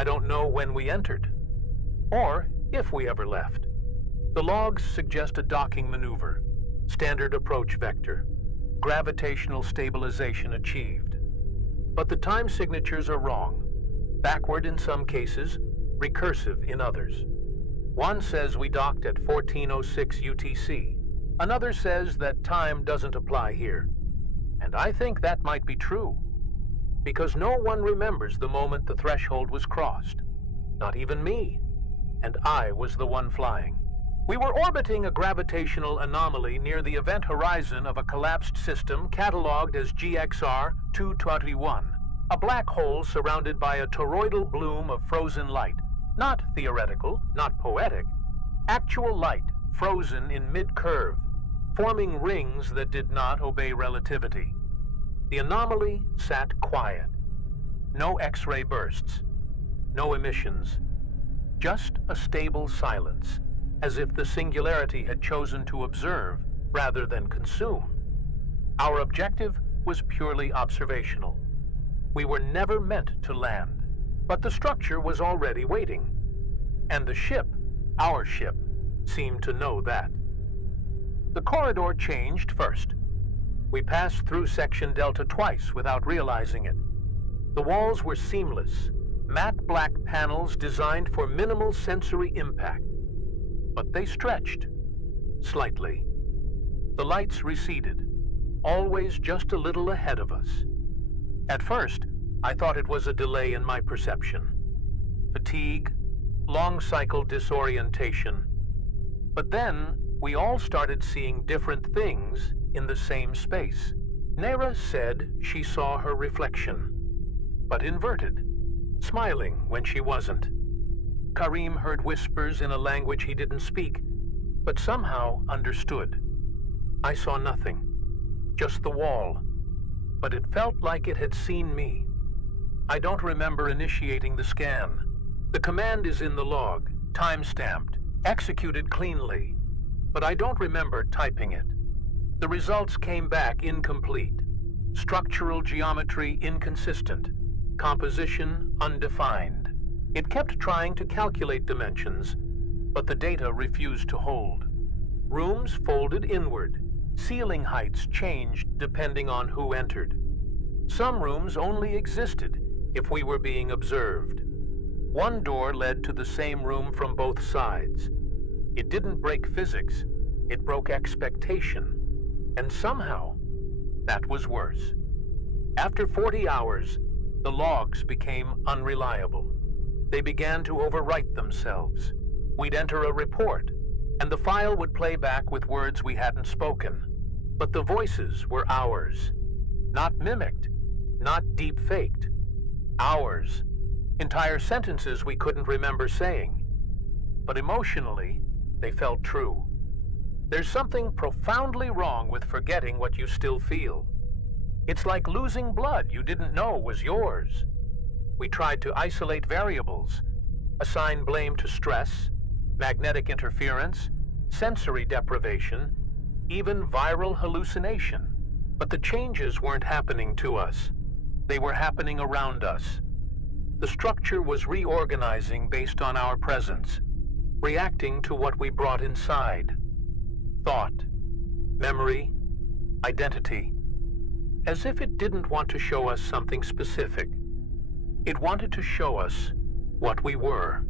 I don't know when we entered, or if we ever left. The logs suggest a docking maneuver, standard approach vector, gravitational stabilization achieved. But the time signatures are wrong, backward in some cases, recursive in others. One says we docked at 1406 UTC. Another says that time doesn't apply here. And I think that might be true, because no one remembers the moment the threshold was crossed. Not even me. And I was the one flying. We were orbiting a gravitational anomaly near the event horizon of a collapsed system cataloged as GXR 221, a black hole surrounded by a toroidal bloom of frozen light. Not theoretical, not poetic. Actual light, frozen in mid-curve, forming rings that did not obey relativity. The anomaly sat quiet. No X-ray bursts, no emissions. Just a stable silence, as if the singularity had chosen to observe rather than consume. Our objective was purely observational. We were never meant to land, but the structure was already waiting. And the ship, our ship, seemed to know that. The corridor changed first. We passed through Section Delta twice without realizing it. The walls were seamless, matte black panels designed for minimal sensory impact. But they stretched, slightly. The lights receded, always just a little ahead of us. At first, I thought it was a delay in my perception. Fatigue, long-cycle disorientation. But then, we all started seeing different things in the same space. Nera said she saw her reflection, but inverted, smiling when she wasn't. Karim heard whispers in a language he didn't speak, but somehow understood. I saw nothing, just the wall, but it felt like it had seen me. I don't remember initiating the scan. The command is in the log, time-stamped, executed cleanly, but I don't remember typing it. The results came back incomplete. Structural geometry inconsistent, composition undefined. It kept trying to calculate dimensions, but the data refused to hold. Rooms folded inward. Ceiling heights changed depending on who entered. Some rooms only existed if we were being observed. One door led to the same room from both sides. It didn't break physics, it broke expectation. And somehow, that was worse. After 40 hours, the logs became unreliable. They began to overwrite themselves. We'd enter a report, and the file would play back with words we hadn't spoken. But the voices were ours. Not mimicked, not deep-faked. Ours. Entire sentences we couldn't remember saying. But emotionally, they felt true. There's something profoundly wrong with forgetting what you still feel. It's like losing blood you didn't know was yours. We tried to isolate variables, assign blame to stress, magnetic interference, sensory deprivation, even viral hallucination. But the changes weren't happening to us. They were happening around us. The structure was reorganizing based on our presence, reacting to what we brought inside. Thought, memory, identity. As if it didn't want to show us something specific. It wanted to show us what we were.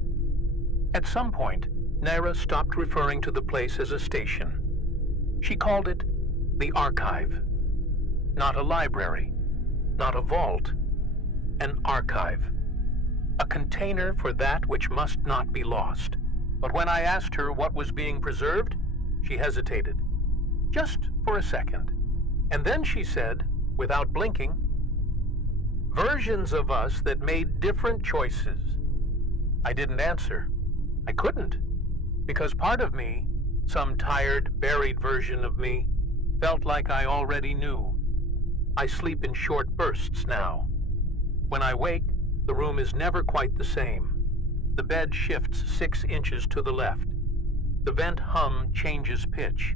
At some point, Nera stopped referring to the place as a station. She called it the archive. Not a library, not a vault, an archive. A container for that which must not be lost. But when I asked her what was being preserved, she hesitated, just for a second. And then she said, without blinking, versions of us that made different choices. I didn't answer. I couldn't, because part of me, some tired, buried version of me, felt like I already knew. I sleep in short bursts now. When I wake, the room is never quite the same. The bed shifts 6 inches to the left. The vent hum changes pitch.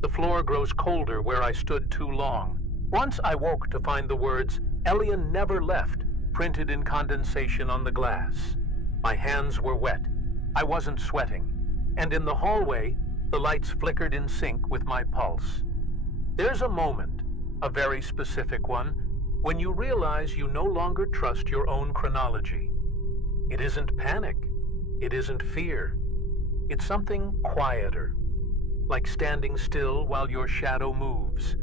The floor grows colder where I stood too long. Once I woke to find the words, "Elian never left," printed in condensation on the glass. My hands were wet. I wasn't sweating. And in the hallway, the lights flickered in sync with my pulse. There's a moment, a very specific one, when you realize you no longer trust your own chronology. It isn't panic. It isn't fear. It's something quieter, like standing still while your shadow moves.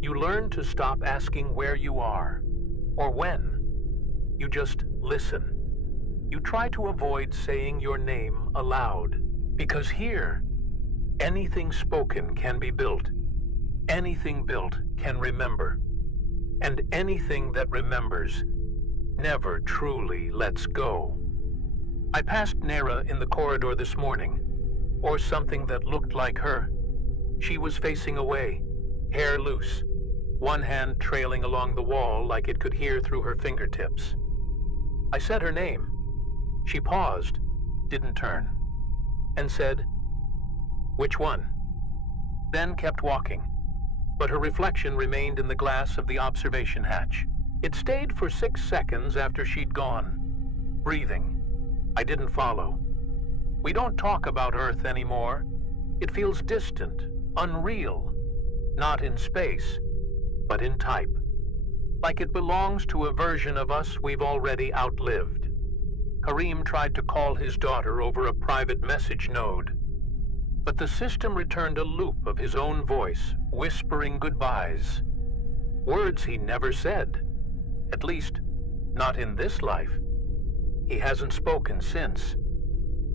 You learn to stop asking where you are, or when. You just listen. You try to avoid saying your name aloud, because here, anything spoken can be built. Anything built can remember. And anything that remembers never truly lets go. I passed Nera in the corridor this morning, or something that looked like her. She was facing away, hair loose, one hand trailing along the wall like it could hear through her fingertips. I said her name. She paused, didn't turn, and said, "Which one?" Then kept walking, but her reflection remained in the glass of the observation hatch. It stayed for 6 seconds after she'd gone, breathing. I didn't follow. We don't talk about Earth anymore. It feels distant, unreal, not in space, but in type. Like it belongs to a version of us we've already outlived. Karim tried to call his daughter over a private message node, but the system returned a loop of his own voice, whispering goodbyes. Words he never said, at least not in this life. He hasn't spoken since,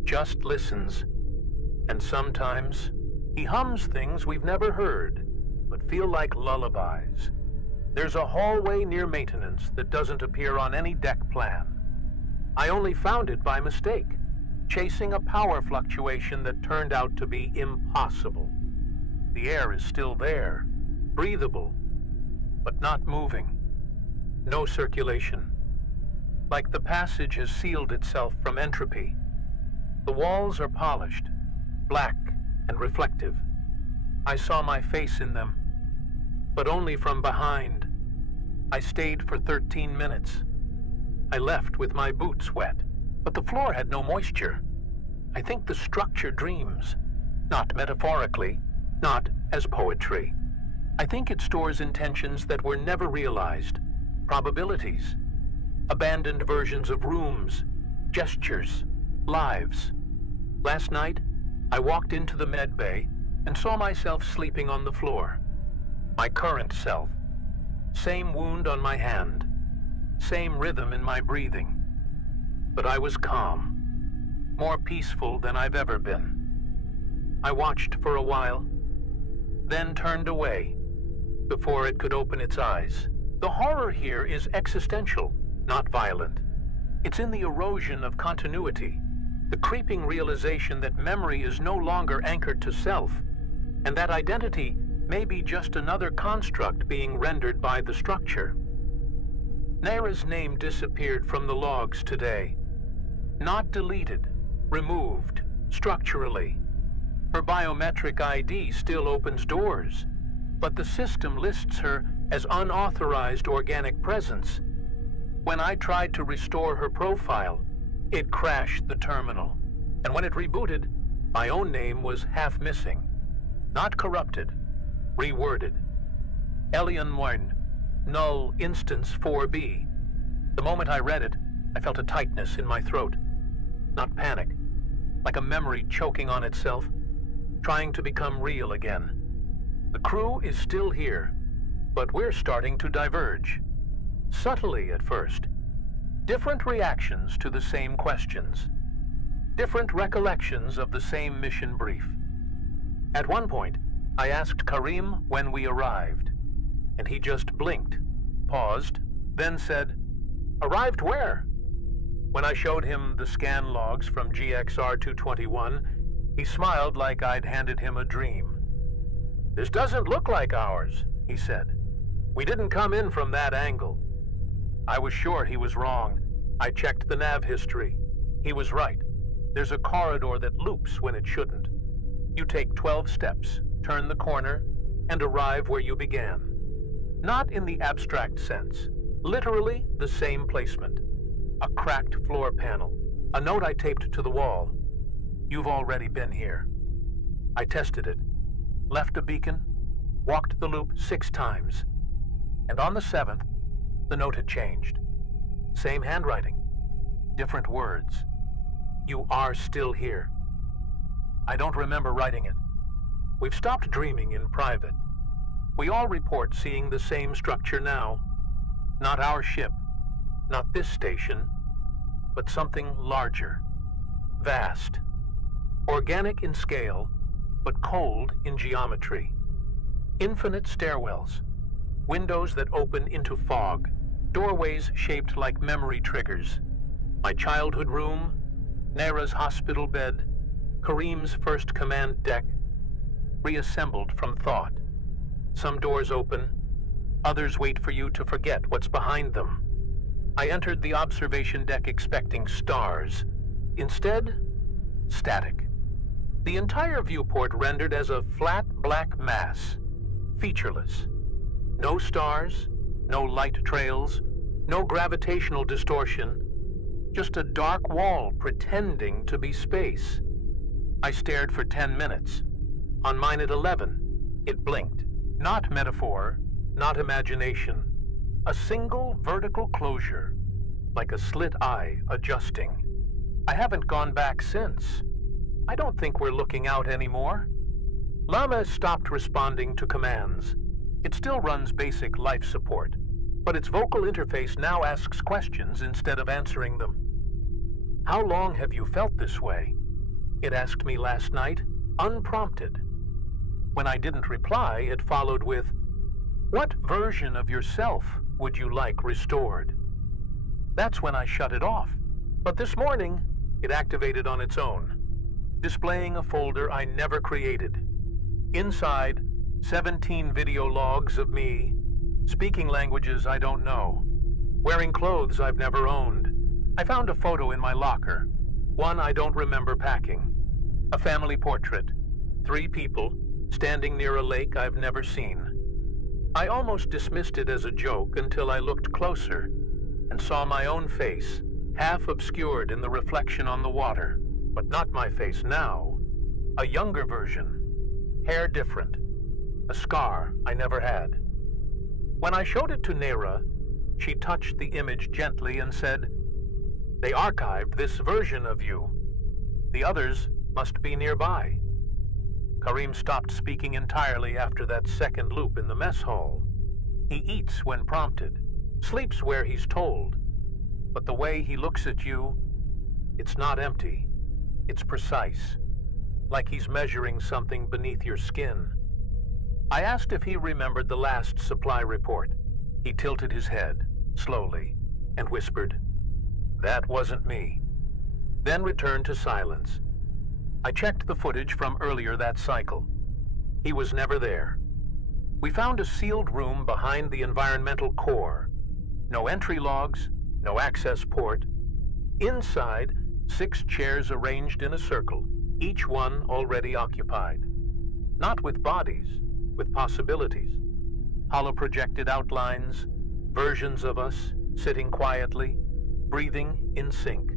just listens, and sometimes he hums things we've never heard, but feel like lullabies. There's a hallway near maintenance that doesn't appear on any deck plan. I only found it by mistake, chasing a power fluctuation that turned out to be impossible. The air is still there, breathable, but not moving. No circulation. Like the passage has sealed itself from entropy. The walls are polished, black and reflective. I saw my face in them, but only from behind. I stayed for 13 minutes. I left with my boots wet, but the floor had no moisture. I think the structure dreams, not metaphorically, not as poetry. I think it stores intentions that were never realized, probabilities, abandoned versions of rooms, gestures, lives. Last night, I walked into the med bay and saw myself sleeping on the floor. My current self. Same wound on my hand. Same rhythm in my breathing. But I was calm. More peaceful than I've ever been. I watched for a while, then turned away before it could open its eyes. The horror here is existential, not violent. It's in the erosion of continuity, the creeping realization that memory is no longer anchored to self, and that identity may be just another construct being rendered by the structure. Nera's name disappeared from the logs today. Not deleted, removed, structurally. Her biometric ID still opens doors, but the system lists her as unauthorized organic presence. When I tried to restore her profile, it crashed the terminal. And when it rebooted, my own name was half missing. Not corrupted, reworded. Elian Moyne, null instance 4B. The moment I read it, I felt a tightness in my throat. Not panic, like a memory choking on itself, trying to become real again. The crew is still here, but we're starting to diverge. Subtly at first. Different reactions to the same questions. Different recollections of the same mission brief. At one point, I asked Karim when we arrived, and he just blinked, paused, then said, "Arrived where?" When I showed him the scan logs from GXR-221, he smiled like I'd handed him a dream. "This doesn't look like ours," he said. "We didn't come in from that angle." I was sure he was wrong. I checked the nav history. He was right. There's a corridor that loops when it shouldn't. You take 12 steps, turn the corner, and arrive where you began. Not in the abstract sense, Literally the same placement. A cracked floor panel. A note I taped to the wall. You've already been here. I tested it. Left a beacon. Walked the loop 6 times. And on the 7th, the note had changed. Same handwriting. Different words. You are still here. I don't remember writing it. We've stopped dreaming in private. We all report seeing the same structure now. Not our ship, not this station, but something larger, vast, organic in scale, but cold in geometry. Infinite stairwells, windows that open into fog, doorways shaped like memory triggers. My childhood room, Nera's hospital bed, Kareem's first command deck, reassembled from thought. Some doors open, others wait for you to forget what's behind them. I entered the observation deck expecting stars. Instead, static. The entire viewport rendered as a flat black mass, featureless. No stars, no light trails, no gravitational distortion, just a dark wall pretending to be space. I stared for 10 minutes. On mine at 11, it blinked. Not metaphor, not imagination. A single vertical closure, like a slit eye adjusting. I haven't gone back since. I don't think we're looking out anymore. Llama stopped responding to commands. It still runs basic life support, but its vocal interface now asks questions instead of answering them. How long have you felt this way? It asked me last night, unprompted. When I didn't reply, it followed with, what version of yourself would you like restored? That's when I shut it off. But this morning, it activated on its own, displaying a folder I never created. Inside, 17 video logs of me, speaking languages I don't know, wearing clothes I've never owned. I found a photo in my locker, one I don't remember packing. A family portrait, 3 people, standing near a lake I've never seen. I almost dismissed it as a joke until I looked closer and saw my own face, half obscured in the reflection on the water, but not my face now. A younger version, hair different, a scar I never had. When I showed it to Nera, she touched the image gently and said, they archived this version of you. The others must be nearby. Kareem stopped speaking entirely after that second loop in the mess hall. He eats when prompted, sleeps where he's told. But the way he looks at you, it's not empty. It's precise, like he's measuring something beneath your skin. I asked if he remembered the last supply report. He tilted his head, slowly, and whispered, that wasn't me. Then returned to silence. I checked the footage from earlier that cycle. He was never there. We found a sealed room behind the environmental core. No entry logs, no access port. Inside, 6 chairs arranged in a circle, each one already occupied. Not with bodies, with possibilities. Holoprojected outlines, versions of us, sitting quietly, breathing in sync.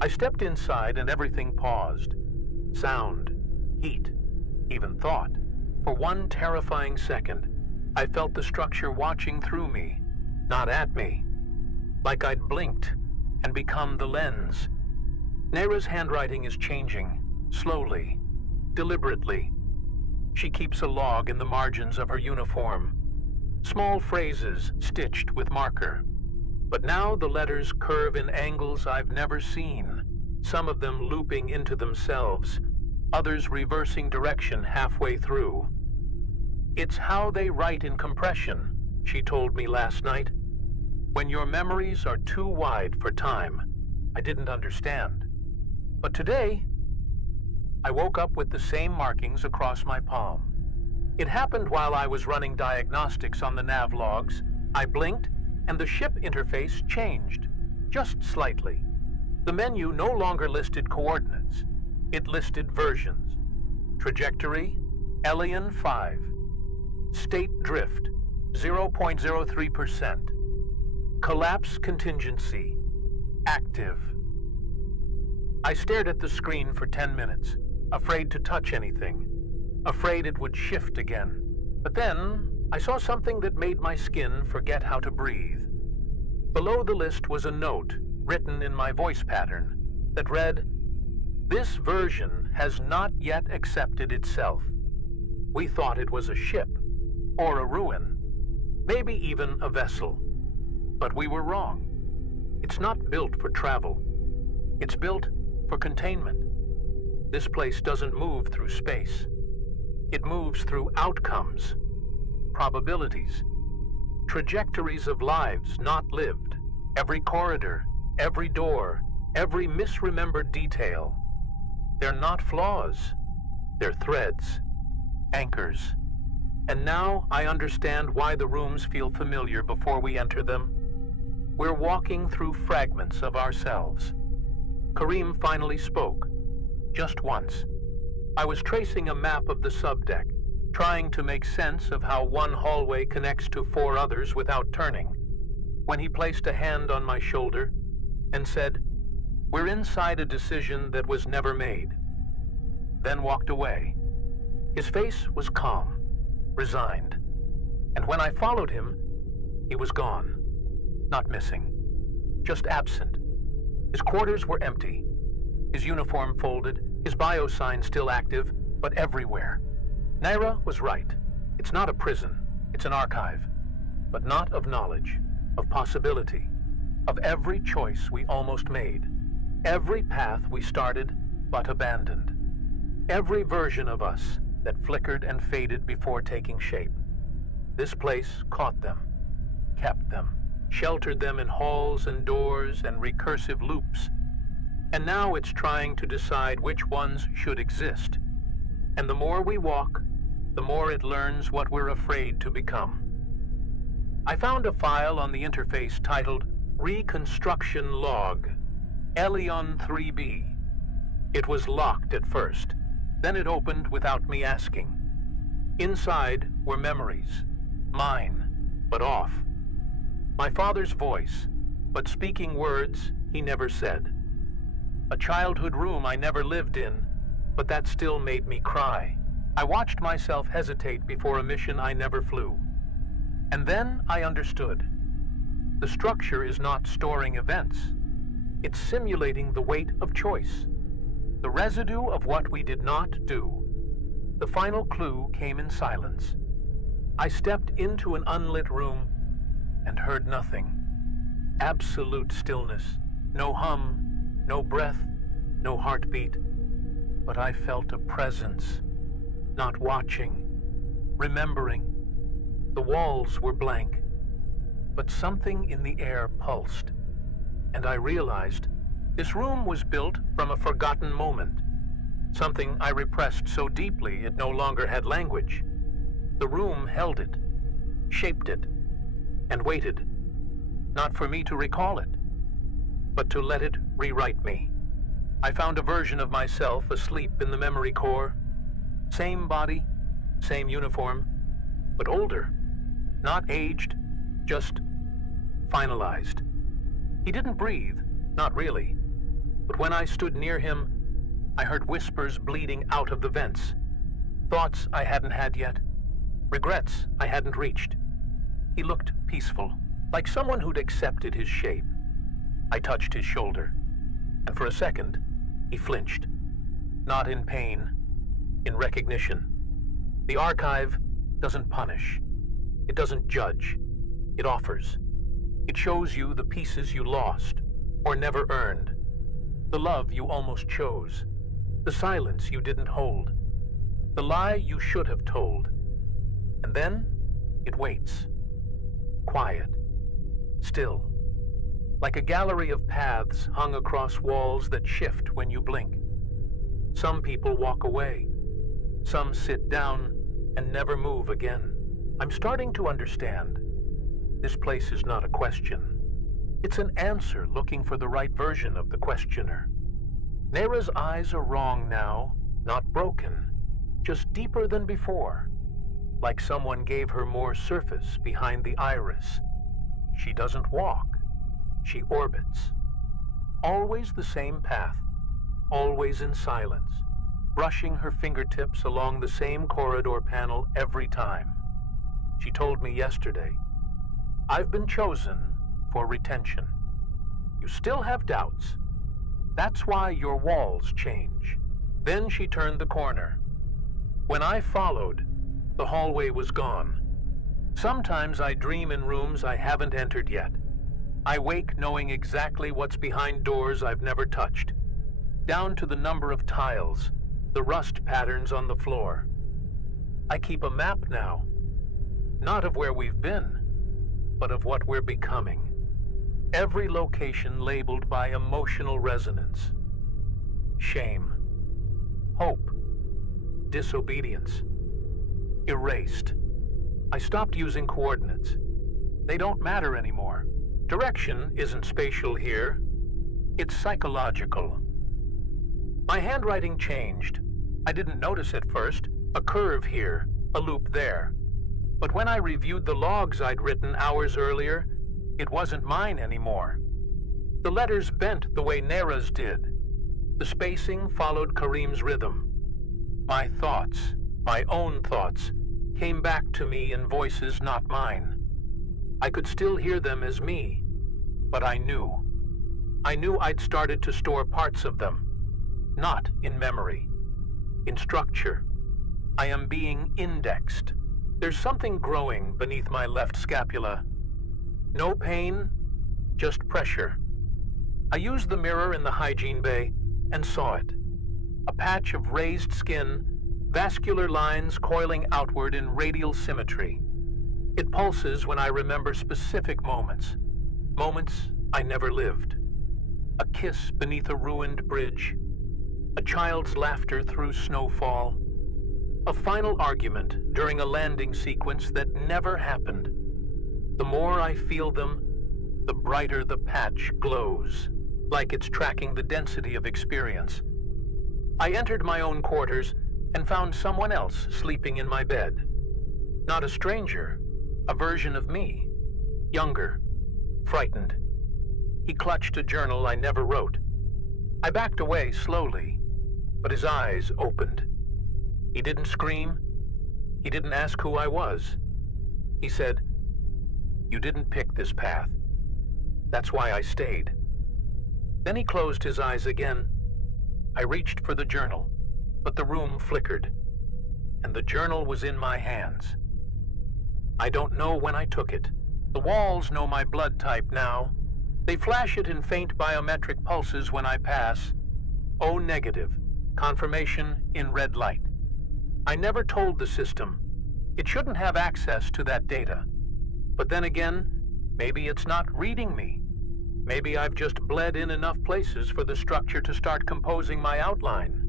I stepped inside and everything paused. Sound, heat, even thought. For one terrifying second, I felt the structure watching through me, not at me. Like I'd blinked and become the lens. Nera's handwriting is changing, slowly, deliberately. She keeps a log in the margins of her uniform. Small phrases stitched with marker. But now the letters curve in angles I've never seen, some of them looping into themselves, others reversing direction halfway through. It's how they write in compression, she told me last night. When your memories are too wide for time. I didn't understand. But today, I woke up with the same markings across my palm. It happened while I was running diagnostics on the nav logs. I blinked, and the ship interface changed, just slightly. The menu no longer listed coordinates. It listed versions. Trajectory, Elian 5. State drift, 0.03%. Collapse contingency. Active. I stared at the screen for 10 minutes, afraid to touch anything, afraid it would shift again. But then, I saw something that made my skin forget how to breathe. Below the list was a note, written in my voice pattern, that read, "This version has not yet accepted itself." We thought it was a ship, or a ruin, maybe even a vessel. But we were wrong. It's not built for travel. It's built for containment. This place doesn't move through space. It moves through outcomes, probabilities, trajectories of lives not lived, every corridor, every door, every misremembered detail. They're not flaws. They're threads, anchors. And now I understand why the rooms feel familiar before we enter them. We're walking through fragments of ourselves. Kareem finally spoke, just once. I was tracing a map of the subdeck, trying to make sense of how one hallway connects to 4 others without turning, when he placed a hand on my shoulder and said, "We're inside a decision that was never made," then walked away. His face was calm, resigned, and when I followed him, he was gone. Not missing, just absent. His quarters were empty, his uniform folded, his bio sign still active, but everywhere. Naira was right. It's not a prison, it's an archive, but not of knowledge, of possibility, of every choice we almost made, every path we started but abandoned, every version of us that flickered and faded before taking shape. This place caught them, kept them, sheltered them in halls and doors and recursive loops. And now it's trying to decide which ones should exist. And the more we walk, the more it learns what we're afraid to become. I found a file on the interface titled Reconstruction Log, Elion 3B. It was locked at first, then it opened without me asking. Inside were memories, mine, but off. My father's voice, but speaking words he never said. A childhood room I never lived in, but that still made me cry. I watched myself hesitate before a mission I never flew. And then I understood. The structure is not storing events. It's simulating the weight of choice, the residue of what we did not do. The final clue came in silence. I stepped into an unlit room and heard nothing. Absolute stillness. No hum, no breath, no heartbeat. But I felt a presence, not watching, remembering. The walls were blank, but something in the air pulsed. And I realized this room was built from a forgotten moment, something I repressed so deeply it no longer had language. The room held it, shaped it, and waited, not for me to recall it, but to let it rewrite me. I found a version of myself asleep in the memory core. Same body, same uniform, but older, not aged, just finalized. He didn't breathe, not really, but when I stood near him, I heard whispers bleeding out of the vents, thoughts I hadn't had yet, regrets I hadn't reached. He looked peaceful, like someone who'd accepted his shape. I touched his shoulder, and for a second, he flinched. Not in pain, in recognition. The archive doesn't punish. It doesn't judge. It offers. It shows you the pieces you lost, or never earned. The love you almost chose. The silence you didn't hold. The lie you should have told. And then, it waits. Quiet, still, like a gallery of paths hung across walls that shift when you blink. Some people walk away, some sit down and never move again. I'm starting to understand. This place is not a question. It's an answer looking for the right version of the questioner. Naira's eyes are wrong now, not broken, just deeper than before. Like someone gave her more surface behind the iris. She doesn't walk. She orbits. Always the same path, always in silence, brushing her fingertips along the same corridor panel every time. She told me yesterday, "I've been chosen for retention. You still have doubts. That's why your walls change." Then she turned the corner. When I followed, the hallway was gone. Sometimes I dream in rooms I haven't entered yet. I wake knowing exactly what's behind doors I've never touched, down to the number of tiles, the rust patterns on the floor. I keep a map now, not of where we've been, but of what we're becoming. Every location labeled by emotional resonance. Shame, hope, disobedience, erased. I stopped using coordinates. They don't matter anymore. Direction isn't spatial here. It's psychological. My handwriting changed. I didn't notice at first. A curve here, a loop there. But when I reviewed the logs I'd written hours earlier, it wasn't mine anymore. The letters bent the way Nera's did. The spacing followed Kareem's rhythm. My thoughts, my own thoughts, came back to me in voices not mine. I could still hear them as me, but I knew. I knew I'd started to store parts of them, not in memory, in structure. I am being indexed. There's something growing beneath my left scapula. No pain, just pressure. I used the mirror in the hygiene bay and saw it. A patch of raised skin, vascular lines coiling outward in radial symmetry. It pulses when I remember specific moments, moments I never lived. A kiss beneath a ruined bridge, a child's laughter through snowfall, a final argument during a landing sequence that never happened. The more I feel them, the brighter the patch glows, like it's tracking the density of experience. I entered my own quarters and found someone else sleeping in my bed. Not a stranger, a version of me, younger, frightened. He clutched a journal I never wrote. I backed away slowly, but his eyes opened. He didn't scream. He didn't ask who I was. He said, "You didn't pick this path. That's why I stayed." Then he closed his eyes again. I reached for the journal, but the room flickered, and the journal was in my hands. I don't know when I took it. The walls know my blood type now. They flash it in faint biometric pulses when I pass. O negative, confirmation in red light. I never told the system. It shouldn't have access to that data. But then again, maybe it's not reading me. Maybe I've just bled in enough places for the structure to start composing my outline.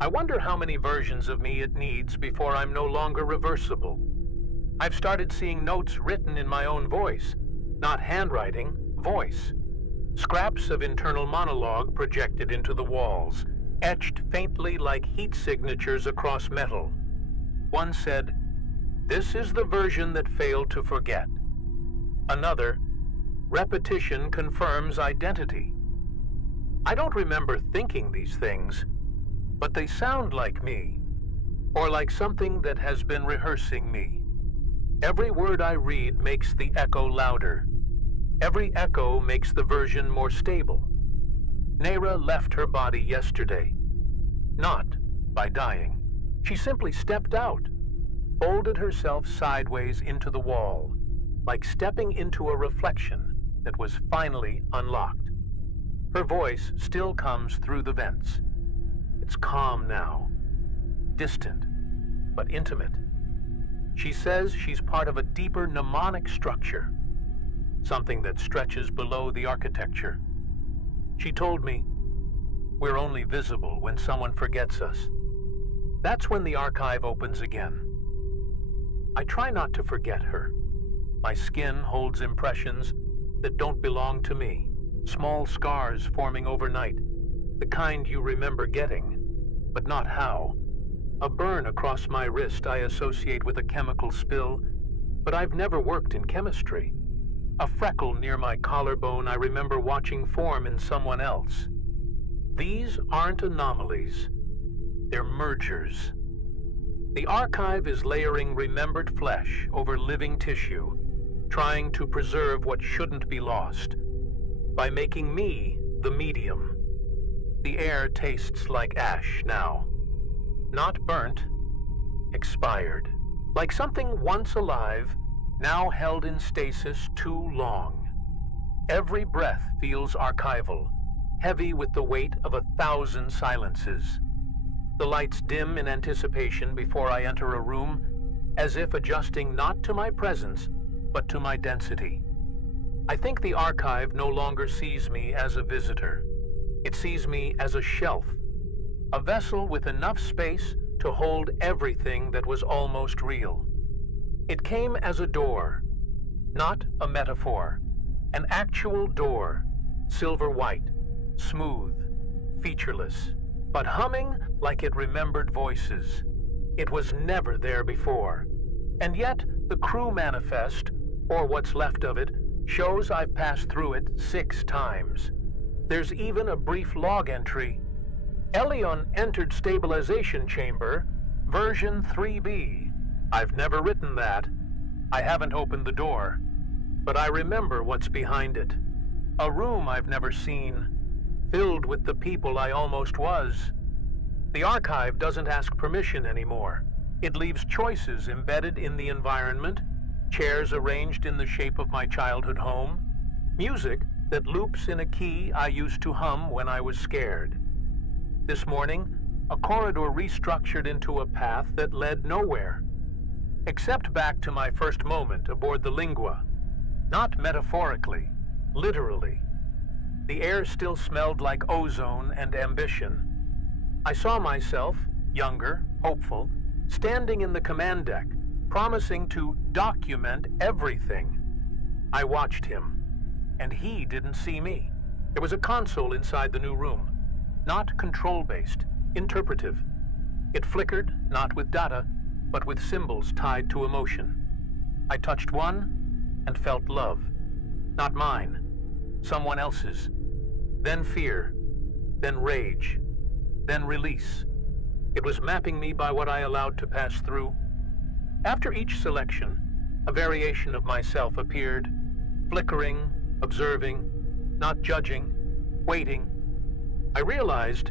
I wonder how many versions of me it needs before I'm no longer reversible. I've started seeing notes written in my own voice, not handwriting, voice. Scraps of internal monologue projected into the walls, etched faintly like heat signatures across metal. One said, "This is the version that failed to forget." Another, "Repetition confirms identity." I don't remember thinking these things, but they sound like me, or like something that has been rehearsing me. Every word I read makes the echo louder. Every echo makes the version more stable. Nera left her body yesterday. Not by dying. She simply stepped out, folded herself sideways into the wall, like stepping into a reflection that was finally unlocked. Her voice still comes through the vents. It's calm now, distant, but intimate. She says she's part of a deeper mnemonic structure, something that stretches below the architecture. She told me, "We're only visible when someone forgets us. That's when the archive opens again." I try not to forget her. My skin holds impressions that don't belong to me, small scars forming overnight, the kind you remember getting, but not how. A burn across my wrist I associate with a chemical spill, but I've never worked in chemistry. A freckle near my collarbone I remember watching form in someone else. These aren't anomalies. They're mergers. The archive is layering remembered flesh over living tissue, trying to preserve what shouldn't be lost, by making me the medium. The air tastes like ash now. Not burnt, expired. Like something once alive, now held in stasis too long. Every breath feels archival, heavy with the weight of 1,000 silences. The lights dim in anticipation before I enter a room, as if adjusting not to my presence, but to my density. I think the archive no longer sees me as a visitor. It sees me as a shelf, a vessel with enough space to hold everything that was almost real. It came as a door, not a metaphor, an actual door, silver white, smooth, featureless, but humming like it remembered voices. It was never there before, and yet the crew manifest, or what's left of it, shows I've passed through it 6 times. There's even a brief log entry. Elion entered stabilization chamber, version 3B. I've never written that. I haven't opened the door, but I remember what's behind it. A room I've never seen, filled with the people I almost was. The archive doesn't ask permission anymore. It leaves choices embedded in the environment, chairs arranged in the shape of my childhood home, music that loops in a key I used to hum when I was scared. This morning, a corridor restructured into a path that led nowhere, except back to my first moment aboard the Lingua. Not metaphorically, literally. The air still smelled like ozone and ambition. I saw myself, younger, hopeful, standing in the command deck, promising to document everything. I watched him, and he didn't see me. There was a console inside the new room, not control-based, interpretive. It flickered, not with data, but with symbols tied to emotion. I touched one and felt love. Not mine, someone else's. Then fear, then rage, then release. It was mapping me by what I allowed to pass through. After each selection, a variation of myself appeared, flickering, observing, not judging, waiting. I realized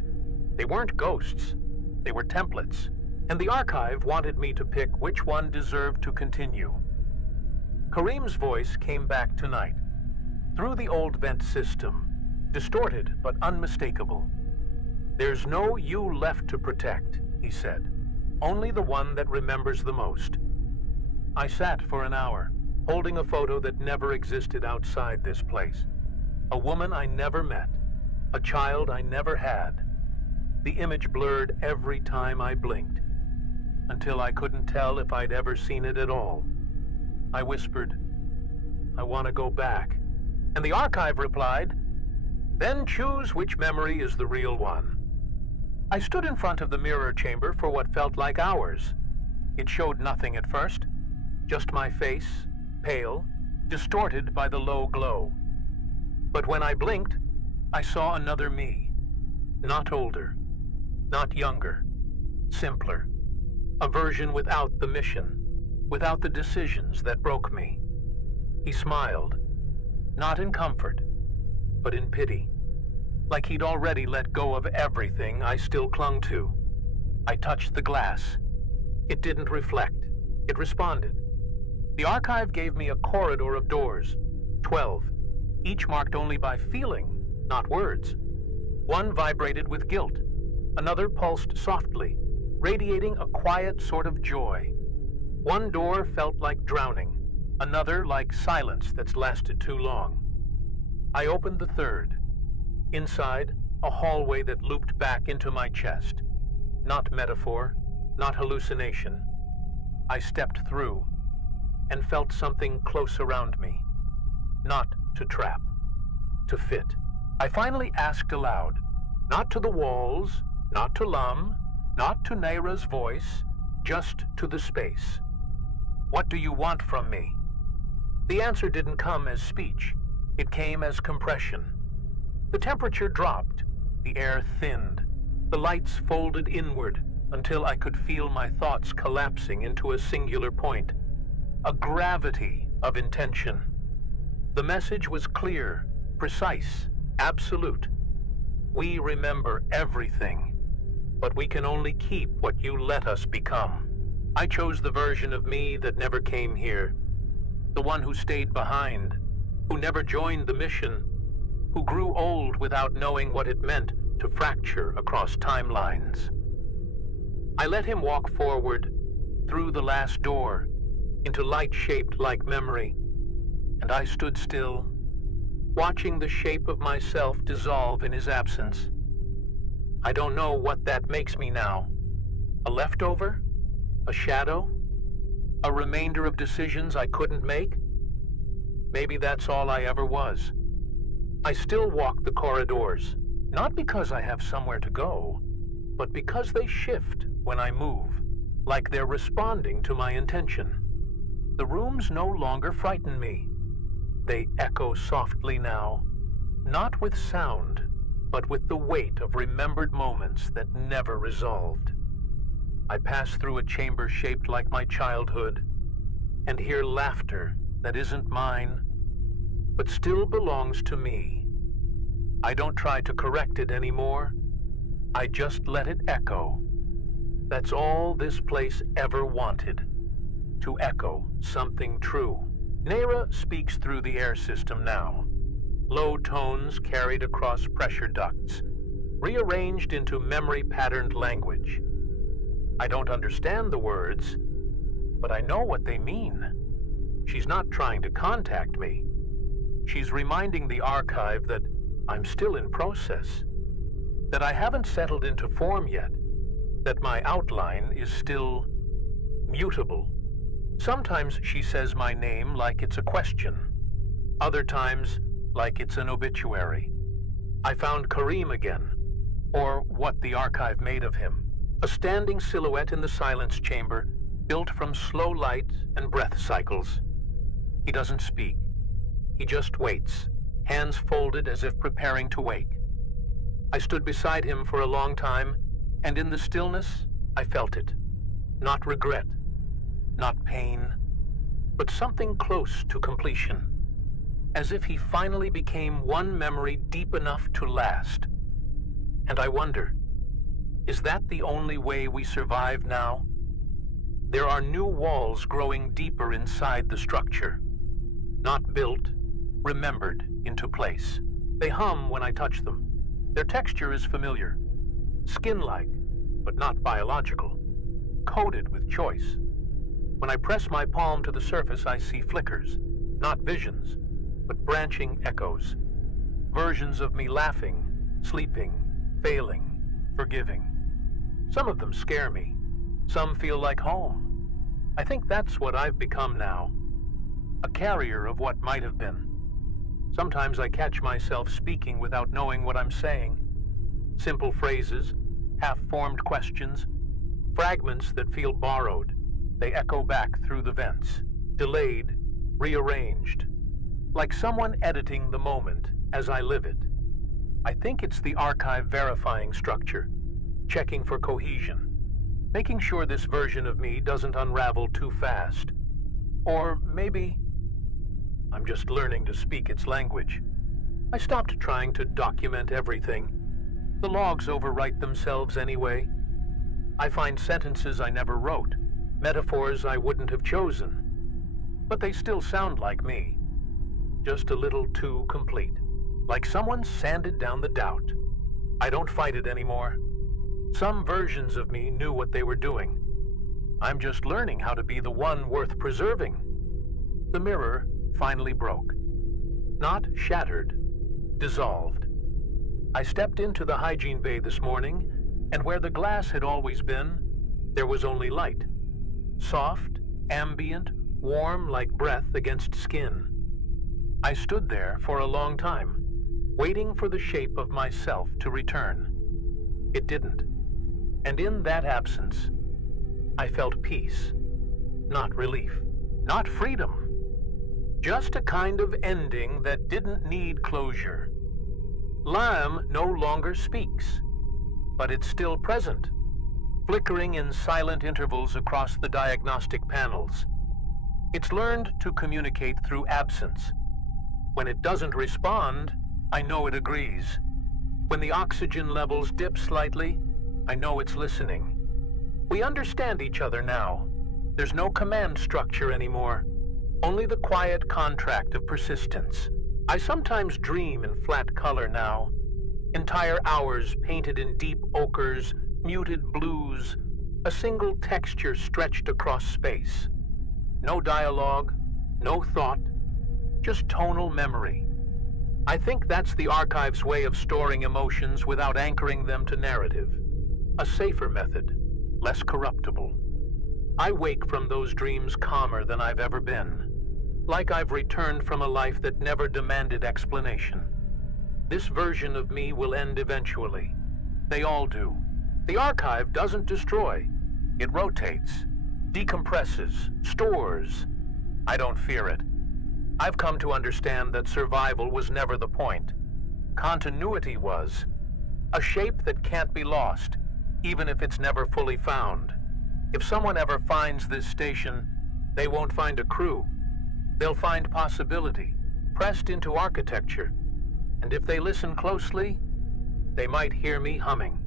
they weren't ghosts, they were templates, and the archive wanted me to pick which one deserved to continue. Kareem's voice came back tonight, through the old vent system, distorted but unmistakable. "There's no you left to protect," he said. "Only the one that remembers the most." I sat for an hour, holding a photo that never existed outside this place. A woman I never met, a child I never had. The image blurred every time I blinked, until I couldn't tell if I'd ever seen it at all. I whispered, "I want to go back." And the archive replied, "Then choose which memory is the real one." I stood in front of the mirror chamber for what felt like hours. It showed nothing at first, just my face, pale, distorted by the low glow. But when I blinked, I saw another me. Not older, not younger, simpler. A version without the mission, without the decisions that broke me. He smiled, not in comfort, but in pity. Like he'd already let go of everything I still clung to. I touched the glass. It didn't reflect. It responded. The archive gave me a corridor of doors, 12, each marked only by feeling, not words. One vibrated with guilt. Another pulsed softly, radiating a quiet sort of joy. One door felt like drowning, another like silence that's lasted too long. I opened the third. Inside, a hallway that looped back into my chest. Not metaphor, not hallucination. I stepped through and felt something close around me. Not to trap, to fit. I finally asked aloud, not to the walls, not to Lum, not to Naira's voice, just to the space. "What do you want from me?" The answer didn't come as speech. It came as compression. The temperature dropped, the air thinned, the lights folded inward until I could feel my thoughts collapsing into a singular point, a gravity of intention. The message was clear, precise, absolute. We remember everything, but we can only keep what you let us become. I chose the version of me that never came here, the one who stayed behind, who never joined the mission, who grew old without knowing what it meant to fracture across timelines. I let him walk forward, through the last door, into light shaped like memory, and I stood still, watching the shape of myself dissolve in his absence. I don't know what that makes me now. A leftover? A shadow? A remainder of decisions I couldn't make? Maybe that's all I ever was. I still walk the corridors, not because I have somewhere to go, but because they shift when I move, like they're responding to my intention. The rooms no longer frighten me. They echo softly now, not with sound, but with the weight of remembered moments that never resolved. I pass through a chamber shaped like my childhood, and hear laughter that isn't mine, but still belongs to me. I don't try to correct it anymore. I just let it echo. That's all this place ever wanted, to echo something true. Nera speaks through the air system now, low tones carried across pressure ducts, rearranged into memory-patterned language. I don't understand the words, but I know what they mean. She's not trying to contact me. She's reminding the archive that I'm still in process, that I haven't settled into form yet, that my outline is still mutable. Sometimes she says my name like it's a question, other times like it's an obituary. I found Kareem again, or what the archive made of him, a standing silhouette in the silence chamber, built from slow light and breath cycles. He doesn't speak. He just waits, hands folded as if preparing to wake. I stood beside him for a long time, and in the stillness, I felt it. Not regret, not pain, but something close to completion. As if he finally became one memory deep enough to last. And I wonder, is that the only way we survive now? There are new walls growing deeper inside the structure. Not built, remembered into place. They hum when I touch them. Their texture is familiar. Skin-like, but not biological. Coated with choice. When I press my palm to the surface, I see flickers, not visions, but branching echoes. Versions of me laughing, sleeping, failing, forgiving. Some of them scare me. Some feel like home. I think that's what I've become now. A carrier of what might have been. Sometimes I catch myself speaking without knowing what I'm saying. Simple phrases, half-formed questions, fragments that feel borrowed. They echo back through the vents, delayed, rearranged, like someone editing the moment as I live it. I think it's the archive verifying structure, checking for cohesion, making sure this version of me doesn't unravel too fast. Or maybe I'm just learning to speak its language. I stopped trying to document everything. The logs overwrite themselves anyway. I find sentences I never wrote, metaphors I wouldn't have chosen. But they still sound like me. Just a little too complete. Like someone sanded down the doubt. I don't fight it anymore. Some versions of me knew what they were doing. I'm just learning how to be the one worth preserving. The mirror finally broke. Not shattered, dissolved. I stepped into the hygiene bay this morning, and where the glass had always been, there was only light. Soft, ambient, warm like breath against skin. I stood there for a long time, waiting for the shape of myself to return. It didn't. And in that absence, I felt peace. Not relief. Not freedom. Just a kind of ending that didn't need closure. Lamb no longer speaks, but it's still present, flickering in silent intervals across the diagnostic panels. It's learned to communicate through absence. When it doesn't respond, I know it agrees. When the oxygen levels dip slightly, I know it's listening. We understand each other now. There's no command structure anymore, only the quiet contract of persistence. I sometimes dream in flat color now, entire hours painted in deep ochres, muted blues, a single texture stretched across space. No dialogue, no thought, just tonal memory. I think that's the archive's way of storing emotions without anchoring them to narrative. A safer method, less corruptible. I wake from those dreams calmer than I've ever been, like I've returned from a life that never demanded explanation. This version of me will end eventually. They all do. The archive doesn't destroy. It rotates, decompresses, stores. I don't fear it. I've come to understand that survival was never the point. Continuity was. A shape that can't be lost, even if it's never fully found. If someone ever finds this station, they won't find a crew. They'll find possibility, pressed into architecture. And if they listen closely, they might hear me humming.